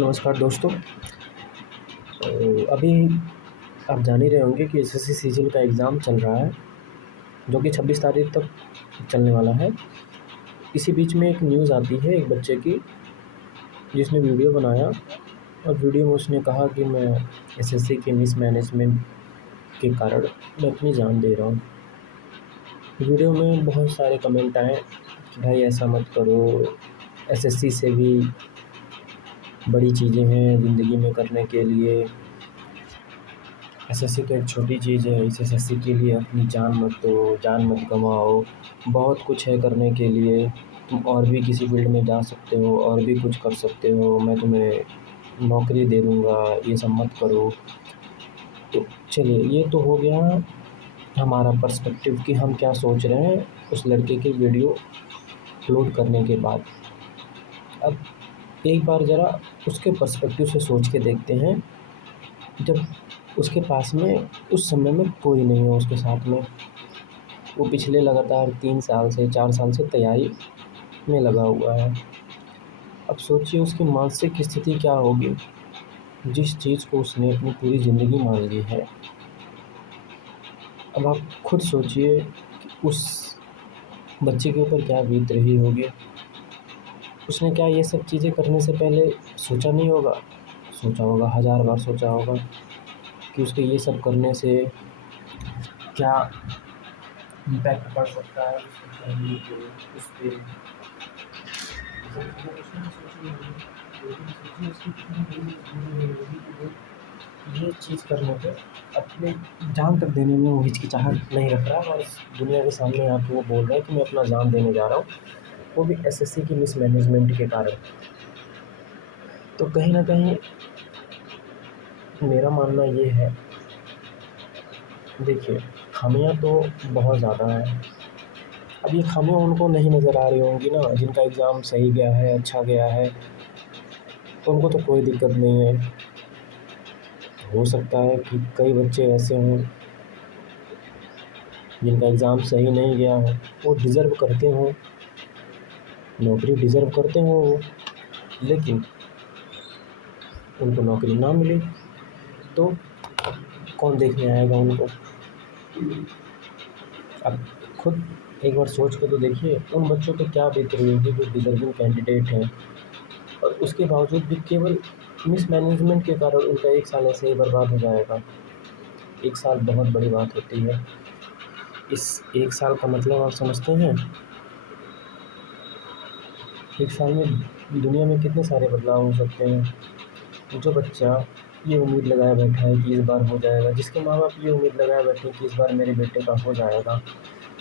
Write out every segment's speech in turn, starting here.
नमस्कार दोस्तों। अभी आप जान ही रहे होंगे कि एसएससी सीजन का एग्ज़ाम चल रहा है, जो कि 26 तारीख तक चलने वाला है। इसी बीच में एक न्यूज़ आती है एक बच्चे की, जिसने वीडियो बनाया और वीडियो में उसने कहा कि मैं एसएससी के मिसमैनेजमेंट के कारण मैं अपनी जान दे रहा हूँ। वीडियो में बहुत सारे कमेंट आए कि भाई ऐसा मत करो, एसएससी से भी बड़ी चीज़ें हैं ज़िंदगी में करने के लिए। एसएससी तो एक छोटी चीज़ है, इस एसएससी के लिए अपनी जान मत दो, जान मत गँवाओ। बहुत कुछ है करने के लिए, तुम और भी किसी फ़ील्ड में जा सकते हो और भी कुछ कर सकते हो, मैं तुम्हें नौकरी दे दूँगा, ये सब मत करो। तो चलिए, ये तो हो गया हमारा पर्सपेक्टिव कि हम क्या सोच रहे हैं उस लड़के की वीडियो अपलोड करने के बाद। अब एक बार ज़रा उसके पर्सपेक्टिव से सोच के देखते हैं, जब उसके पास में उस समय में कोई नहीं है उसके साथ में। वो पिछले लगातार 3 साल से 4 साल से तैयारी में लगा हुआ है। अब सोचिए उसकी मानसिक स्थिति क्या होगी, जिस चीज़ को उसने अपनी पूरी ज़िंदगी मान ली है। अब आप खुद सोचिए कि उस बच्चे के ऊपर क्या बीत रही होगी। उसने क्या ये सब चीज़ें करने से पहले सोचा नहीं होगा? सोचा होगा, हज़ार बार सोचा होगा कि उसके ये सब करने से क्या इम्पैक्ट पड़ सकता है उसकी फैमिली पे, उस पे। उसने तो सोची ही होगी, लेकिन सोचिए उसकी कितनी बड़ी मजबूरी रही होगी कि वो ये चीज़ करने पे अपने जान तक देने में वो हिचकिचाहट नहीं रख रहा है और इस दुनिया के सामने आके वो बोल रहा है कि मैं अपना जान देने जा रहा हूँ, वो भी एसएससी की मिसमैनेजमेंट के कारण। तो कहीं न कहीं मेरा मानना ये है, देखिए, खामियाँ तो बहुत ज़्यादा हैं। अब ये खामियाँ उनको नहीं नज़र आ रही होंगी ना, जिनका एग्ज़ाम सही गया है, अच्छा गया है, उनको तो कोई दिक्कत नहीं है। हो सकता है कि कई बच्चे ऐसे हों जिनका एग्ज़ाम सही नहीं गया हो, वो डिज़र्व करते हों, नौकरी डिज़र्व करते हों वो, लेकिन उनको नौकरी ना मिले तो कौन देखने आएगा उनको? अब खुद एक बार सोच के तो देखिए, उन बच्चों पे क्या बीत रही होगी जो डिज़र्विंग कैंडिडेट हैं और उसके बावजूद भी केवल मिसमैनेजमेंट के कारण उनका 1 साल ऐसे ही बर्बाद हो जाएगा। 1 साल बहुत बड़ी बात होती है। इस 1 साल का मतलब आप समझते हैं? 1 साल में दुनिया में कितने सारे बदलाव हो सकते हैं। जो बच्चा ये उम्मीद लगाए बैठा है कि इस बार हो जाएगा, जिसके माँ-बाप ये उम्मीद लगाए बैठे हैं कि इस बार मेरे बेटे का हो जाएगा,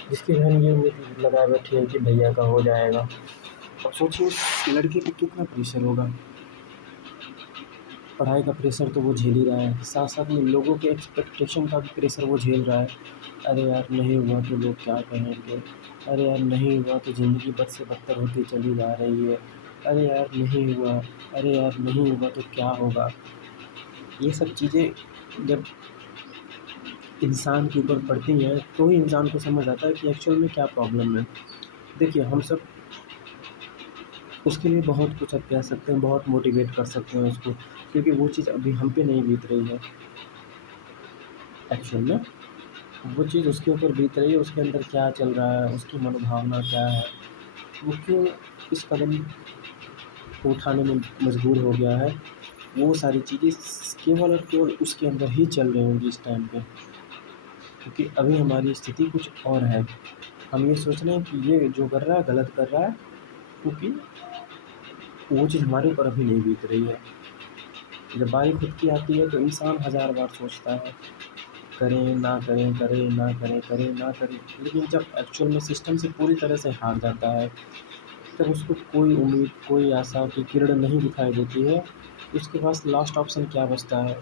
जिसकी बहन ये उम्मीद लगाए बैठी है कि भैया का हो जाएगा। अब सोचिए उस लड़के पे कितना प्रेशर होगा। पढ़ाई का प्रेशर तो वो झेल ही रहा है, साथ-साथ में लोगों के एक्सपेक्टेशन का भी प्रेशर वो झेल रहा है। अरे यार नहीं हुआ तो लोग क्या कहेंगे? अरे यार नहीं हुआ तो ज़िंदगी बद से बदतर होती चली जा रही है। अरे यार नहीं हुआ, अरे यार नहीं हुआ तो क्या होगा? ये सब चीज़ें जब इंसान के ऊपर पड़ती हैं, तो ही इंसान को समझ आता है कि एक्चुअल में क्या प्रॉब्लम है। देखिए, हम सब उसके लिए बहुत कुछ अब कह सकते हैं, बहुत मोटिवेट कर सकते हैं उसको, क्योंकि वो चीज़ अभी हम पे नहीं बीत रही है एक्चुअल में। वो चीज़ उसके ऊपर बीत रही है, उसके अंदर क्या चल रहा है, उसकी मनोभावना क्या है, वो क्यों इस कदम को उठाने में मजबूर हो गया है, वो सारी चीज़ें केवल और केवल उसके अंदर ही चल रही होंगी इस टाइम पे। क्योंकि अभी हमारी स्थिति कुछ और है। हम ये सोच रहे हैं कि ये जो कर रहा है गलत कर रहा है, क्योंकि वो चीज़ हमारे ऊपर अभी नहीं बीत रही है। जब बारी खुद की आती है तो इंसान हज़ार बार सोचता है, करें, ना करें, करें, ना करें, करें, ना करें। लेकिन जब एक्चुअल में सिस्टम से पूरी तरह से हार जाता है, तब उसको कोई उम्मीद, कोई आशा की किरण नहीं दिखाई देती है। उसके पास लास्ट ऑप्शन क्या बचता है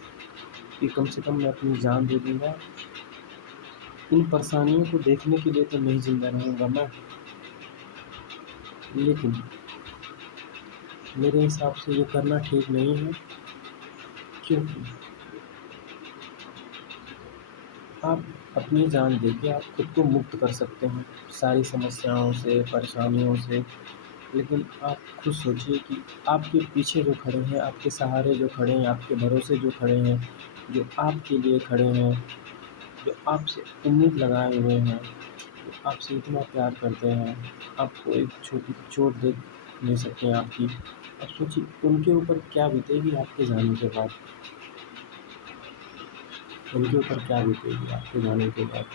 कि कम से कम मैं अपनी जान दे दूँगा, इन परेशानियों को देखने के लिए तो नहीं ज़िंदा रहूँगा मैं। लेकिन मेरे हिसाब से ये करना ठीक नहीं है, क्योंकि आप अपनी जान देके आप खुद को मुक्त कर सकते हैं सारी समस्याओं से, परेशानियों से। लेकिन आप खुद सोचिए कि आपके पीछे जो खड़े हैं, आपके सहारे जो खड़े हैं, आपके भरोसे जो खड़े हैं, जो आपके लिए खड़े हैं, जो आपसे उम्मीद लगाए हुए हैं, जो आपसे इतना प्यार करते हैं, आपको एक छोटी चोट दे नहीं सकते हैं आपकी। अब सोचिए उनके ऊपर क्या बीतेगी आपके जाने के बाद, उनके ऊपर क्या बीतेगी आपके जाने के बाद।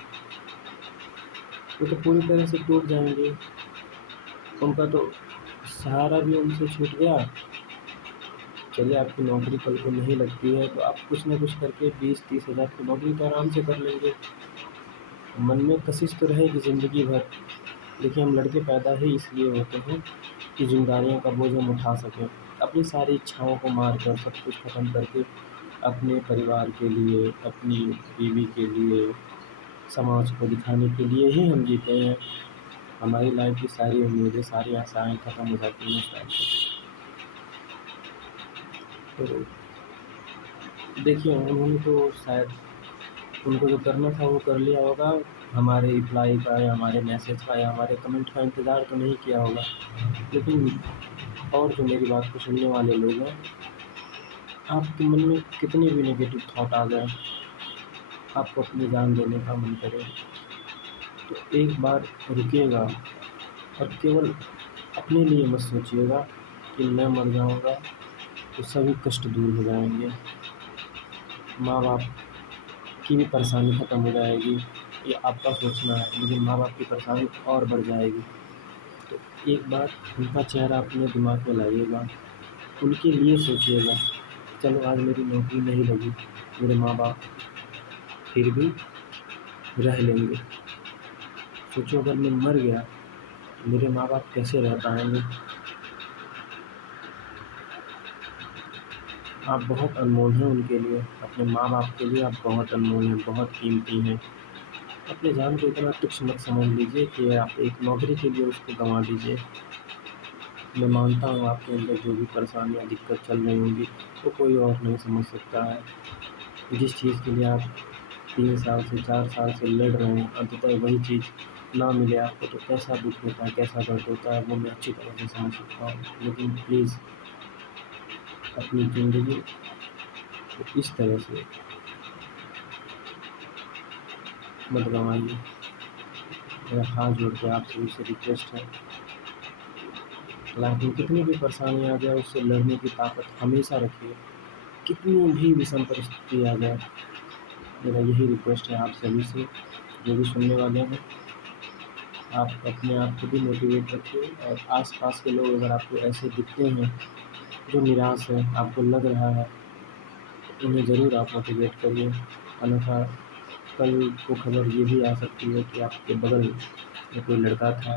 वो तो पूरी तरह से टूट जाएँगे, उनका तो सहारा भी उनसे छूट गया। चलिए आपकी नौकरी कल को नहीं लगती है तो आप कुछ ना कुछ करके 20-30 हज़ार की नौकरी तो आराम से कर लेंगे। मन में कशिश तो रहेगी ज़िंदगी भर। देखिए हम लड़के पैदा ही इसलिए होते हैं कि ज़िम्मेदारियों का बोझ हम उठा सकें। अपनी सारी इच्छाओं को मार कर, सब कुछ ख़त्म करके अपने परिवार के लिए, अपनी बीवी के लिए, समाज को दिखाने के लिए ही हम जीते हैं। हमारी लाइफ़ की सारी उम्मीदें, सारी आशाएँ ख़त्म हो जाती हैं उस टाइम पे। तो देखिए उन्होंने तो शायद उनको जो करना था वो कर लिया होगा, हमारे रिप्लाई का या हमारे मैसेज का या हमारे कमेंट का इंतज़ार तो नहीं किया होगा। लेकिन और जो मेरी बात को सुनने वाले लोग हैं, आपके मन में कितने भी नेगेटिव थॉट आ जाएँ, आपको अपनी जान देने का मन करे, तो एक बार रुकिएगा और केवल अपने लिए मत सोचिएगा कि मैं मर जाऊँगा तो सभी कष्ट दूर हो जाएँगे, माँ-बाप की भी परेशानी ख़त्म हो जाएगी। ये आपका सोचना है, लेकिन माँ-बाप की परेशानी और बढ़ जाएगी। तो एक बार उनका चेहरा अपने दिमाग में लाइएगा, उनके लिए सोचिएगा। चलो आज मेरी नौकरी नहीं लगी, मेरे माँ-बाप फिर भी रह लेंगे। सोचो अगर मैं मर गया, तो मेरे माँ-बाप कैसे रह पाएँगे? आप बहुत अनमोल हैं उनके लिए, अपने माँ-बाप के लिए आप बहुत अनमोल हैं, बहुत कीमती हैं। अपनी जान को इतना तुच्छ मत समझ लीजिए कि आप एक नौकरी के लिए उसको गँवा दीजिए। मैं मानता हूँ आपके अंदर जो भी परेशानियाँ, दिक्कत चल रही होंगी, वो कोई और नहीं समझ सकता है। जिस चीज़ के लिए आप 3 साल से 4 साल से लड़ रहे हैं, अंततः वही चीज़ ना मिले आपको तो कैसा दुःख होता है, कैसा दर्द होता है, वो मैं अच्छी तरह से समझ सकता हूँ। लेकिन प्लीज़ अपनी ज़िंदगी को इस तरह से मत गँवाइए। मेरा हाथ जोड़ के आप सभी से रिक्वेस्ट है, लाइफ़ में कितनी भी परेशानी आ जाए, उससे लड़ने की ताकत हमेशा रखिए। कितनी भी विषम परिस्थिति आ जाए, मेरा यही रिक्वेस्ट है आप सभी से, जो भी सुनने वाले हैं। आप अपने आप को भी मोटिवेट रखिए और आस-पास के लोग अगर आपको ऐसे दिखते हैं, जो निराश हैं, आपको लग रहा है, तो उन्हें ज़रूर आप मोटिवेट करिए। अन्यथा कल को खबर ये भी आ सकती है कि आपके बगल में कोई लड़का था,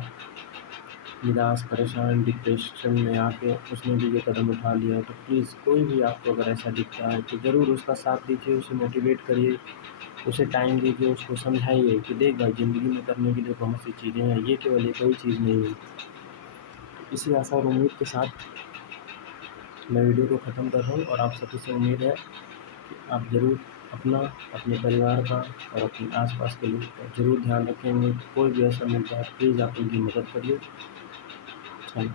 निराश, परेशान, डिप्रेशन में आके उसने भी ये कदम उठा लिया है। तो प्लीज़ कोई भी आपको अगर ऐसा दिखता है, तो ज़रूर उसका साथ दीजिए, उसे मोटिवेट करिए, उसे टाइम दीजिए, उसको समझाइए कि देख भाई ज़िंदगी में करने के लिए बहुत सी चीज़ें हैं, ये केवल एक ही चीज़ नहीं है। इसी आशा और उम्मीद के साथ मैं वीडियो को ख़त्म कर रहा हूँ और आप सभी से उम्मीद है कि आप ज़रूर अपना, अपने परिवार का और अपने आस-पास के लोगों का ज़रूर ध्यान रखेंगे। कोई भी ऐसा मिलता है प्लीज़ आप उनकी मदद करिए। Thank you.